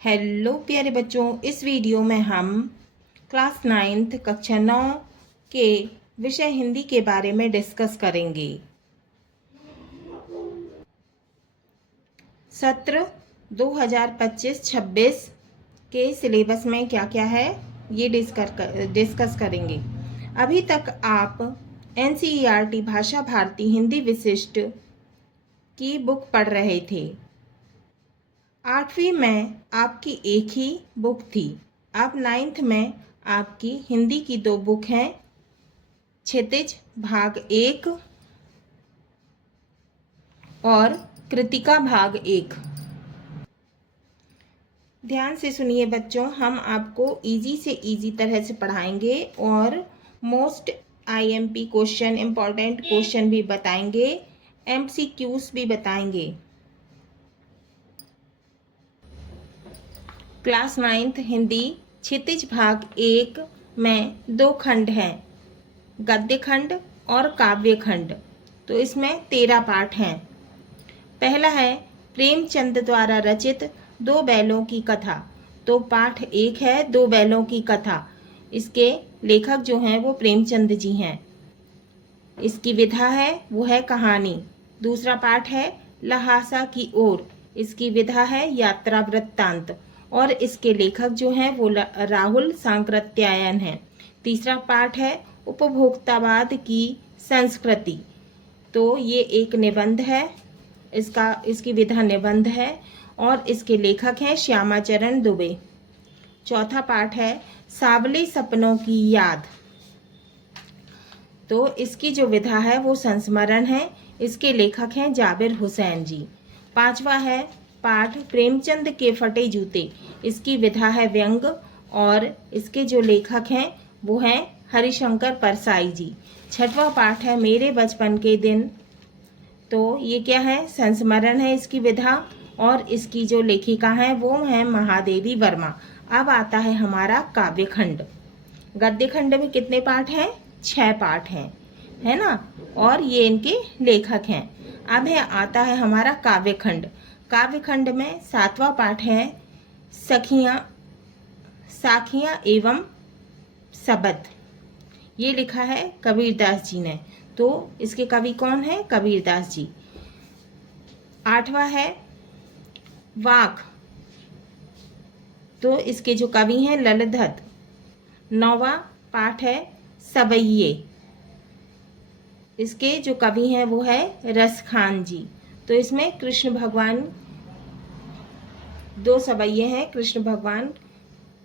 Hello प्यारे बच्चों, इस वीडियो में हम क्लास 9th कक्षा 9 के विषय हिंदी के बारे में डिस्कस करेंगे। सत्र 2025-26 के सिलेबस में क्या क्या है ये डिस्कस करेंगे। अभी तक आप NCERT भाषा भारती हिंदी विशिष्ट की बुक पढ़ रहे थे। 8वीं में आपकी एक ही बुक थी। अब 9th में आपकी हिंदी की 2 बुक हैं, क्षितिज भाग 1 और कृतिका भाग 1। ध्यान से सुनिए बच्चों, हम आपको इजी से इजी तरह से पढ़ाएंगे और most IMP question, important question भी बताएंगे, MCQs भी बताएंगे। क्लास 9th हिंदी क्षितिज भाग 1 में 2 खंड हैं, गद्य खंड और काव्य खंड। तो इसमें 13 पाठ हैं। पहला है प्रेमचंद द्वारा रचित 2 बैलों की कथा। तो पाठ 1 है 2 बैलों की कथा। इसके लेखक जो हैं वो प्रेमचंद जी हैं। इसकी विधा है वो है कहानी। दूसरा पाठ है लहासा की ओर। इसकी विधा है यात्रा वृत्तांत और इसके लेखक जो हैं वो राहुल सांकृत्यायन हैं। तीसरा पाठ है उपभोक्तावाद की संस्कृति। तो ये एक निबंध है, इसकी विधा निबंध है और इसके लेखक हैं श्यामाचरण दुबे। चौथा पाठ है सावले सपनों की याद। तो इसकी जो विधा है वो संस्मरण है, इसके लेखक हैं जाबिर हुसैन जी। पांचवा है पाठ प्रेमचंद के फटे जूते। इसकी विधा है व्यंग और इसके जो लेखक हैं वो हैं हरिशंकर परसाई जी। छठवां पाठ है मेरे बचपन के दिन। तो ये क्या है, संस्मरण है इसकी विधा और इसकी जो लेखिका है वो है महादेवी वर्मा। अब आता है हमारा काव्य खंड। गद्य खंड में कितने पाठ हैं? 6 पाठ हैं, है ना, और ये इनके लेखक हैं। अब आता है हमारा काव्य खंड। काव्य खंड में 7वां पाठ है साखियां एवं सबद। ये लिखा है कबीरदास जी ने। तो इसके कवि कौन है? कबीरदास जी। 8वां है वाक। तो इसके जो कवि हैं ललित दत्त। 9वां पाठ है सवैये। इसके जो कवि हैं वो है रसखान जी। तो इसमें कृष्ण भगवान, 2 सवैये हैं कृष्ण भगवान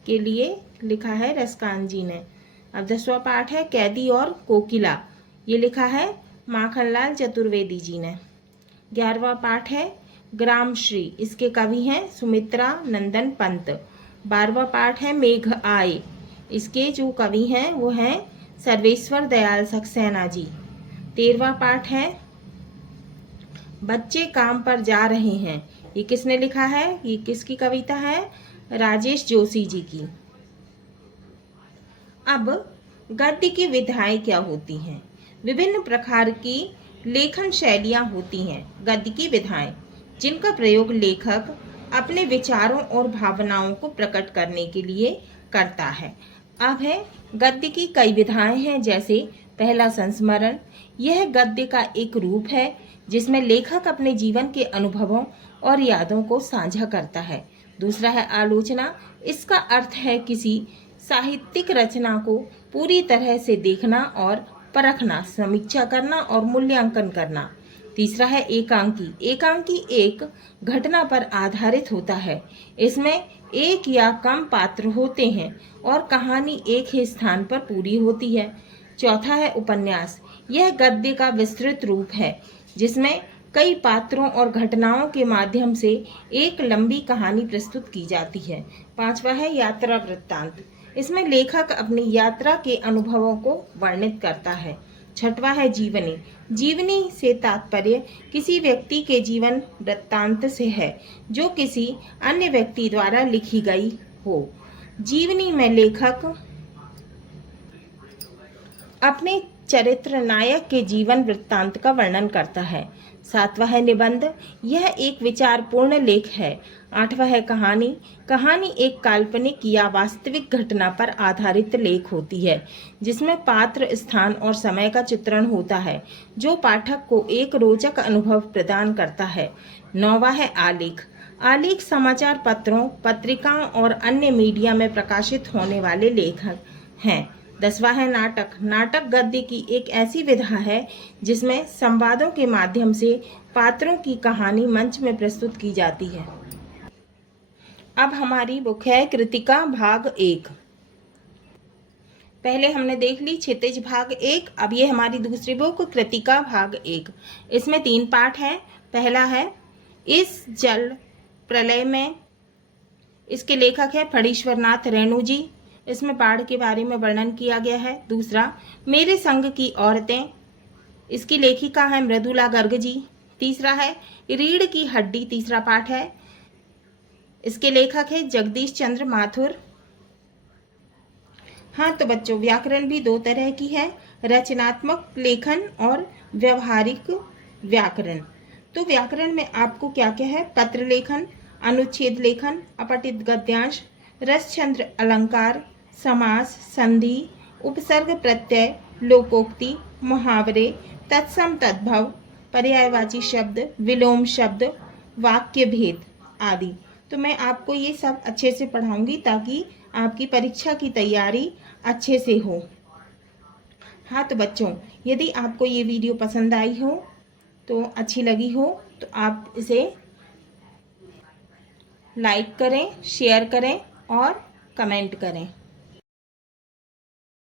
के लिए लिखा है रसखान जी ने। अब 10वां पाठ है कैदी और कोकिला। ये लिखा है माखनलाल चतुर्वेदी जी ने। 11वां पाठ है ग्रामश्री। इसके कवि हैं सुमित्रा नंदन पंत। 12वां पाठ है मेघ आए। इसके जो कवि हैं वो हैं सर्वेश्वर दयाल सक्सेना जी। 13वां पाठ है बच्चे काम पर जा रहे हैं। ये किसने लिखा है? ये किसकी कविता है? राजेश जोशी जी की। अब गद्य की विधाएं क्या होती हैं? विभिन्न प्रकार की लेखन शैलियां होती हैं गद्य की विधाएं, जिनका प्रयोग लेखक अपने विचारों और भावनाओं को प्रकट करने के लिए करता है। अब है गद्य की कई विधाएं हैं, जैसे पहला संस्मरण। यह गद्य का एक रूप है जिसमें लेखक अपने जीवन के अनुभवों और यादों को साझा करता है। दूसरा है आलोचना। इसका अर्थ है किसी साहित्यिक रचना को पूरी तरह से देखना और परखना, समीक्षा करना और मूल्यांकन करना। तीसरा है एकांकी। एकांकी एक घटना पर आधारित होता है। इसमें एक या कम पात्र होते हैं और कहानी एक ही स्थान पर पूरी होती है। चौथा है उपन्यास। यह गद्य का विस्तृत रूप है जिसमें कई पात्रों और घटनाओं के माध्यम से एक लंबी कहानी प्रस्तुत की जाती है। 5वां है यात्रा वृत्तांत। इसमें लेखक अपनी यात्रा के अनुभवों को वर्णित करता है। 6वां है जीवनी। जीवनी से तात्पर्य किसी व्यक्ति के जीवन वृत्तांत से है जो किसी अन्य व्यक्ति द्वारा लिखी गई हो। जीवनी में लेखक अपने चरित्र नायक के जीवन वृत्तांत का वर्णन करता है। 7वां है निबंध। यह एक विचारपूर्ण लेख है। 8वां है कहानी। कहानी एक काल्पनिक या वास्तविक घटना पर आधारित लेख होती है जिसमें पात्र, स्थान और समय का चित्रण होता है जो पाठक को एक रोचक अनुभव प्रदान करता है। 9वां है आलेख। आलेख समाचार पत्रों, पत्रिकाओं और अन्य मीडिया में प्रकाशित होने वाले लेख हैं। 10वां है नाटक। नाटक गद्य की एक ऐसी विधा है जिसमें संवादों के माध्यम से पात्रों की कहानी मंच में प्रस्तुत की जाती है। अब हमारी बुक है कृतिका भाग 1। पहले हमने देख ली क्षितिज भाग 1, अब ये हमारी दूसरी बुक कृतिका भाग 1। इसमें 3 पाठ हैं। पहला है इस जल प्रलय में, इसके लेखक है फणीश्वर नाथ रेणु जी। इसमें बाढ़ के बारे में वर्णन किया गया है। दूसरा मेरे संग की औरतें, इसकी लेखिका है मृदुला गर्ग जी। तीसरा है रीढ़ की हड्डी, तीसरा पाठ है, इसके लेखक है जगदीश चंद्र माथुर। हाँ तो बच्चों, व्याकरण भी 2 तरह की है, रचनात्मक लेखन और व्यवहारिक व्याकरण। तो व्याकरण में आपको क्या क्या है? पत्र लेखन, अनुच्छेद लेखन, अपठित गद्यांश, रसचंद्र अलंकार, समास, संधि, उपसर्ग प्रत्यय, लोकोक्ति, मुहावरे, तत्सम तद्भव, पर्यायवाची शब्द, विलोम शब्द, वाक्य भेद आदि। तो मैं आपको ये सब अच्छे से पढ़ाऊंगी ताकि आपकी परीक्षा की तैयारी अच्छे से हो। हाँ तो बच्चों, यदि आपको ये वीडियो पसंद आई हो, तो अच्छी लगी हो, तो आप इसे लाइक करें, शेयर करें और कमेंट करें।